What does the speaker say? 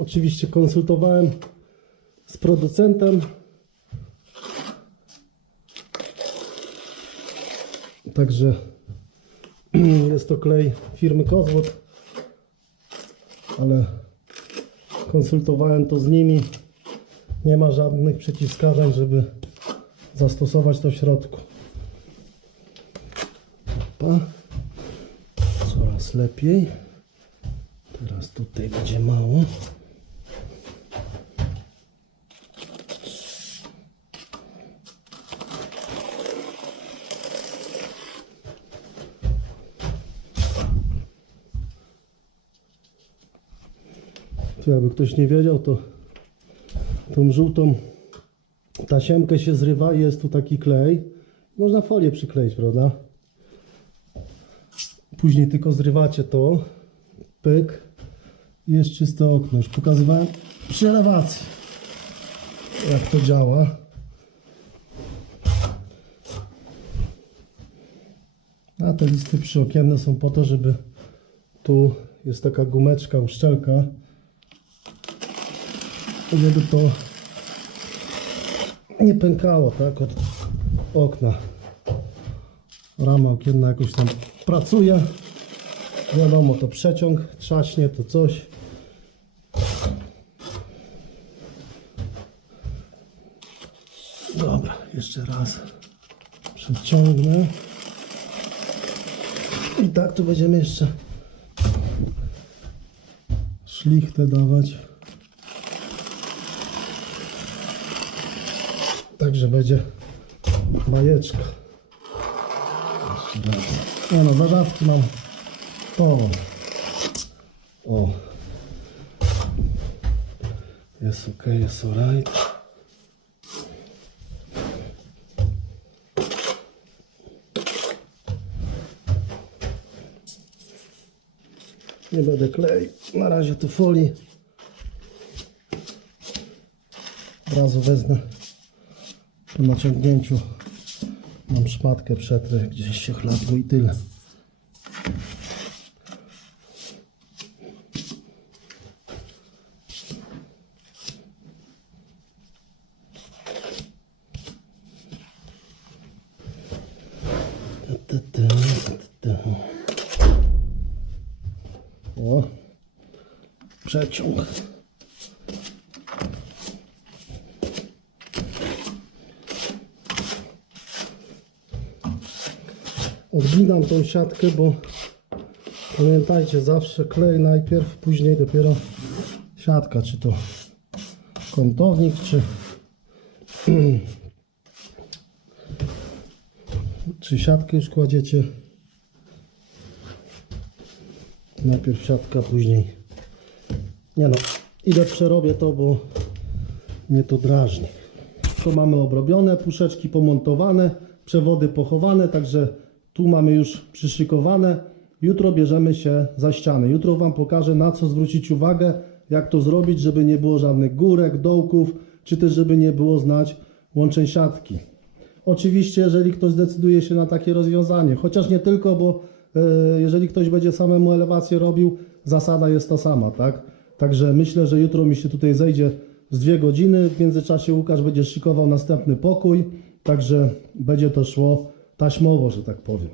Oczywiście konsultowałem z producentem. Także jest to klej firmy Kozłot, ale konsultowałem to z nimi. Nie ma żadnych przeciwwskazań, żeby zastosować to w środku. Opa. Coraz lepiej. Teraz tutaj będzie mało. Tu jakby ktoś nie wiedział, to tą żółtą tasiemkę się zrywa i jest tu taki klej. Można folię przykleić, prawda? Później tylko zrywacie to, pyk i jest czyste okno. Już pokazywałem przy elewacji, jak to działa. A te listy przyokienne są po to, żeby tu jest taka gumeczka, uszczelka, żeby to nie pękało tak od okna. Rama okienna jakoś tam pracuje. Wiadomo, to przeciąg, trzaśnie to coś. Dobra, jeszcze raz przeciągnę. I tak tu będziemy jeszcze szlichtę dawać. Także będzie bajeczka. Nie no, zadawki mam to. O. Jest ok, jest alright. Nie będę kleił. Na razie tu folii. Od razu wezmę po naciągnięciu. Mam szmatkę przetrę gdzieś się chlapło i tyle. O, przeciąg. Odginam tą siatkę, bo pamiętajcie, zawsze klej najpierw, później dopiero siatka, czy to kątownik, czy czy siatkę już kładziecie. Najpierw siatka, później. Nie no, idę przerobię to, bo mnie to drażni. To mamy obrobione, puszeczki pomontowane, przewody pochowane, także tu mamy już przyszykowane. Jutro bierzemy się za ściany. Jutro Wam pokażę na co zwrócić uwagę, jak to zrobić, żeby nie było żadnych górek, dołków, czy też żeby nie było znać łączeń siatki. Oczywiście, jeżeli ktoś zdecyduje się na takie rozwiązanie, chociaż nie tylko, bo e, jeżeli ktoś będzie samemu elewację robił, zasada jest ta sama, tak? Także myślę, że jutro mi się tutaj zejdzie z dwie godziny. W międzyczasie Łukasz będzie szykował następny pokój, także będzie to szło taśmowo, że tak powiem.